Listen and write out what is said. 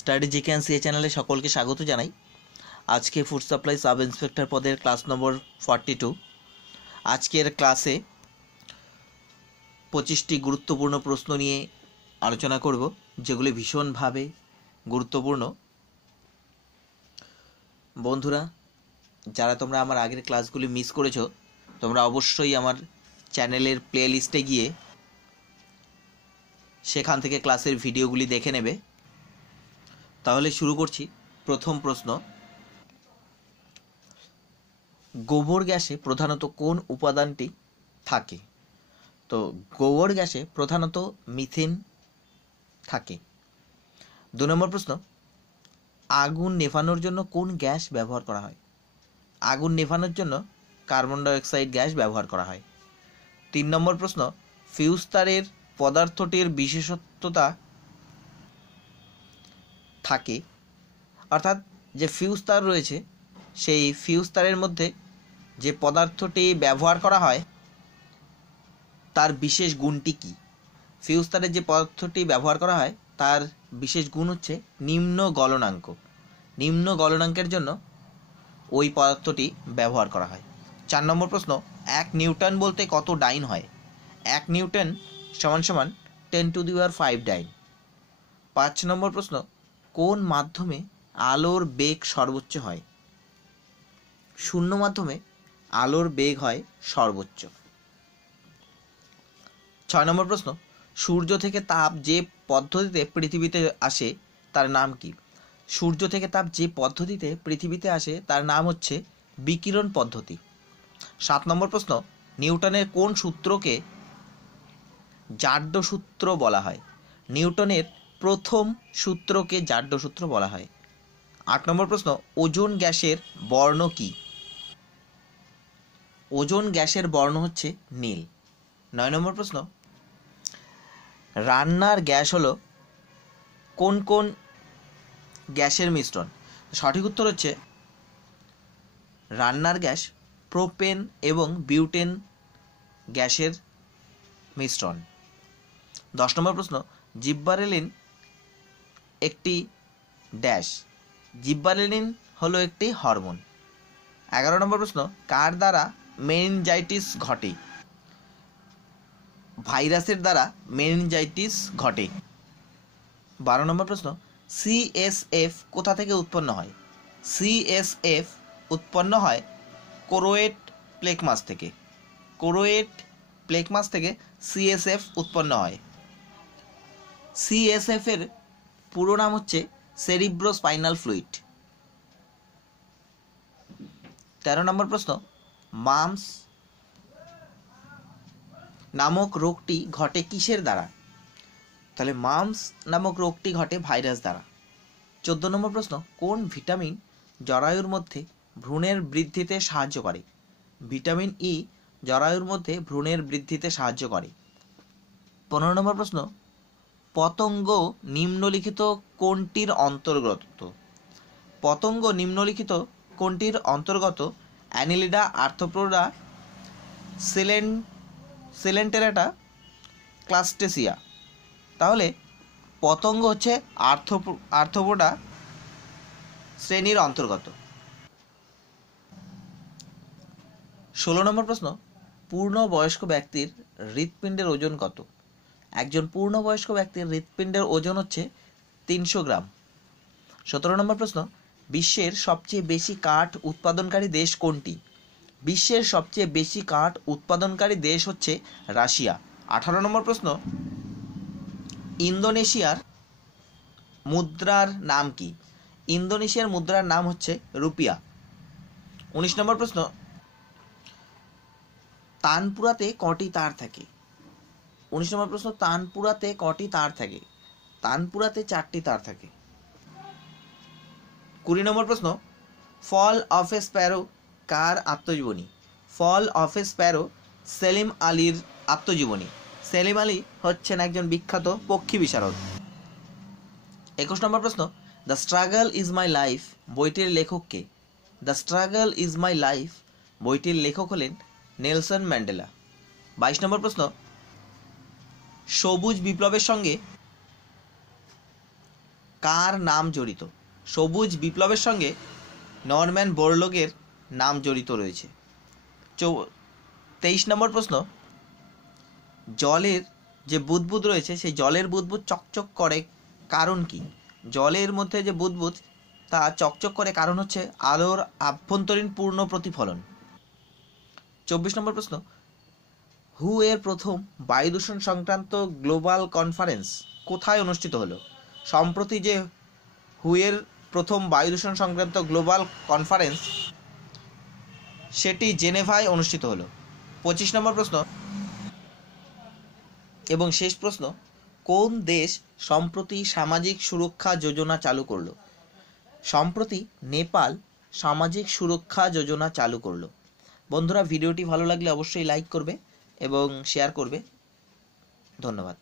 Study জিকেএনসি চ্যানেলে সকলকে স্বাগত জানাই। আজকে ফুড সাপ্লাই সাব ইন্সপেক্টর পদের ক্লাস নম্বর 42। আজকের ক্লাসে 25টি গুরুত্বপূর্ণ প্রশ্ন নিয়ে আলোচনা করব, যেগুলি ভীষণভাবে গুরুত্বপূর্ণ। বন্ধুরা, যারা তোমরা আমার আগের ক্লাসগুলি মিস করেছো, তোমরা অবশ্যই আমার চ্যানেলের প্লে লিস্টে গিয়ে সেখান থেকে ক্লাসের ভিডিওগুলি দেখে নেবে। তাহলে শুরু করছি। প্রথম প্রশ্ন, গোবর গ্যাসে প্রধানত কোন উপাদানটি থাকে? তো গোবর গ্যাসে প্রধানত মিথেন থাকে। 2 নম্বর প্রশ্ন, আগুন নেভানোর জন্য কোন গ্যাস ব্যবহার করা হয়? আগুন নেভানোর জন্য কার্বন ডাইঅক্সাইড গ্যাস ব্যবহার করা হয়। 3 নম্বর প্রশ্ন, ফিউজ তারের পদার্থটির বিশেষত্বতা থাকে, অর্থাৎ যে ফিউজ তার রয়েছে সেই ফিউজ তারের মধ্যে যে পদার্থটি ব্যবহার করা হয় তার বিশেষ গুণটি কি? ফিউজ তারের যে পদার্থটি ব্যবহার করা হয় তার বিশেষ গুণ হচ্ছে নিম্ন গলনাঙ্ক। নিম্ন গলনাঙ্কের জন্য ওই পদার্থটি ব্যবহার করা হয়। 4 নম্বর প্রশ্ন, 1 নিউটন বলতে কত ডাইন হয়? 1 নিউটন সমান সমান 10⁵ ডাইন। 5 নম্বর প্রশ্ন, কোন মাধ্যমে আলোর বেগ সর্বোচ্চ হয়? শূন্য মাধ্যমে আলোর বেগ হয় সর্বোচ্চ। 6 নম্বর প্রশ্ন, সূর্য থেকে তাপ যে পদ্ধতিতে পৃথিবীতে আসে তার নাম কি? সূর্য থেকে তাপ যে পদ্ধতিতে পৃথিবীতে আসে তার নাম হচ্ছে বিকিরণ পদ্ধতি। 7 নম্বর প্রশ্ন, নিউটনের কোন সূত্রকে জাড্য সূত্র বলা হয়? নিউটনের প্রথম সূত্রকে জাড্য সূত্র বলা হয়। 8 নম্বর প্রশ্ন, ওজোন গ্যাসের বর্ণ কি? ওজোন গ্যাসের বর্ণ হচ্ছে নীল। 9 নম্বর প্রশ্ন, রান্নার গ্যাস হলো কোন কোন গ্যাসের মিশ্রণ? সঠিক উত্তর হচ্ছে রান্নার গ্যাস প্রোপেন এবং বিউটেন গ্যাসের মিশ্রণ। 10 নম্বর প্রশ্ন, জিব্বারেলিন একটি ড্যাশ। জিব্বারেলিন হলো একটি হরমোন। 11 নম্বর প্রশ্ন, কার দ্বারা মেনিনজাইটিস ঘটে? ভাইরাসের দ্বারা মেনিনজাইটিস ঘটে। 12 নম্বর প্রশ্ন, সিএসএফ কোথা থেকে উৎপন্ন হয়? সিএসএফ উৎপন্ন হয় কোরোয়েট প্লেকমাস থেকে। কোরোয়েট প্লেকমাস থেকে সিএসএফ উৎপন্ন হয়। সিএসএফ এর পুরো নাম হচ্ছে সেরিব্রোস্পাইনাল ফ্লুইড। 13 নম্বর প্রশ্ন, মাম্পস নামক রোগটি ঘটে কিসের দ্বারা? তাহলে মাম্পস নামক রোগটি ঘটে ভাইরাস দ্বারা। 14 নম্বর প্রশ্ন, কোন ভিটামিন জরায়ুর মধ্যে ভ্রূণের বৃদ্ধিতে সাহায্য করে? ভিটামিন ই জরায়ুর মধ্যে ভ্রূণের বৃদ্ধিতে সাহায্য করে। 15 নম্বর প্রশ্ন, পতঙ্গ নিম্নলিখিত কোনটির অন্তর্গত? পতঙ্গ নিম্নলিখিত কোনটির অন্তর্গত? Annelida, Arthropoda, Coelenterata, Crustacea. তাহলে পতঙ্গ হচ্ছে আর্থ্রোপোডা শ্রেণীর অন্তর্গত। 16 নম্বর প্রশ্ন, পূর্ণবয়স্ক ব্যক্তির হৃৎপিণ্ডের ওজন কত? একজন পূর্ণবয়স্ক ব্যক্তির হৃৎপিণ্ডের ওজন হচ্ছে 300 গ্রাম। 17 নম্বর প্রশ্ন, বিশ্বের সবচেয়ে বেশি কাঠ উৎপাদনকারী দেশ কোনটি? বিশ্বের সবচেয়ে বেশি কাঠ উৎপাদনকারী দেশ হচ্ছে রাশিয়া। 18 নম্বর প্রশ্ন, ইন্দোনেশিয়ার মুদ্রার নাম কি? ইন্দোনেশিয়ার মুদ্রার নাম হচ্ছে রুপিয়া। 19 নম্বর প্রশ্ন, তানপুরাতে কটি তার থাকে? 19 নম্বর প্রশ্ন, তানপুরাতে কটি তার থাকে? তানপুরাতে 4টি তার থাকে। 20 নম্বর প্রশ্ন, ফল অফ এ স্প্যারো কার আত্মজীবনী? Fall of a Sparrow Salim আলীর আত্মজীবনী। সেলিম আলী হচ্ছেন একজন বিখ্যাত পক্ষী বিশারদ। 21 নম্বর প্রশ্ন, the struggle is my life বইটির লেখক কে? The struggle is my life বইটির লেখক হলেন নেলসন ম্যান্ডেলা। 22 নম্বর প্রশ্ন, সবুজ বিপ্লবের সঙ্গে কার নাম জড়িত? সবুজ বিপ্লবের সঙ্গে নরম্যান বোরলগের নাম জড়িত রয়েছে। 23 নম্বর প্রশ্ন, জলের যে বুদবুদ রয়েছে সেই জলের বুদবুদ চকচক করে কারণ কি? জলের মধ্যে যে বুদবুদ তা চকচক করে কারণ হচ্ছে আলোর আভ্যন্তরীণ পূর্ণ প্রতিফলন। 24 নম্বর প্রশ্ন, হু এর প্রথম বায়ু দূষণ সংক্রান্ত গ্লোবাল কনফারেন্স কোথায় অনুষ্ঠিত হলো? সম্প্রতি যে হু এর প্রথম বায়ু দূষণ সংক্রান্ত গ্লোবাল কনফারেন্স সেটি জেনেভায় অনুষ্ঠিত হলো। 25 নম্বর প্রশ্ন এবং শেষ প্রশ্ন, কোন দেশ সম্প্রতি সামাজিক সুরক্ষা যোজনা চালু করলো? সম্প্রতি নেপাল সামাজিক সুরক্ষা যোজনা চালু করলো। বন্ধুরা, ভিডিওটি ভালো লাগলে অবশ্যই লাইক করবে এবং শেয়ার করবে। ধন্যবাদ।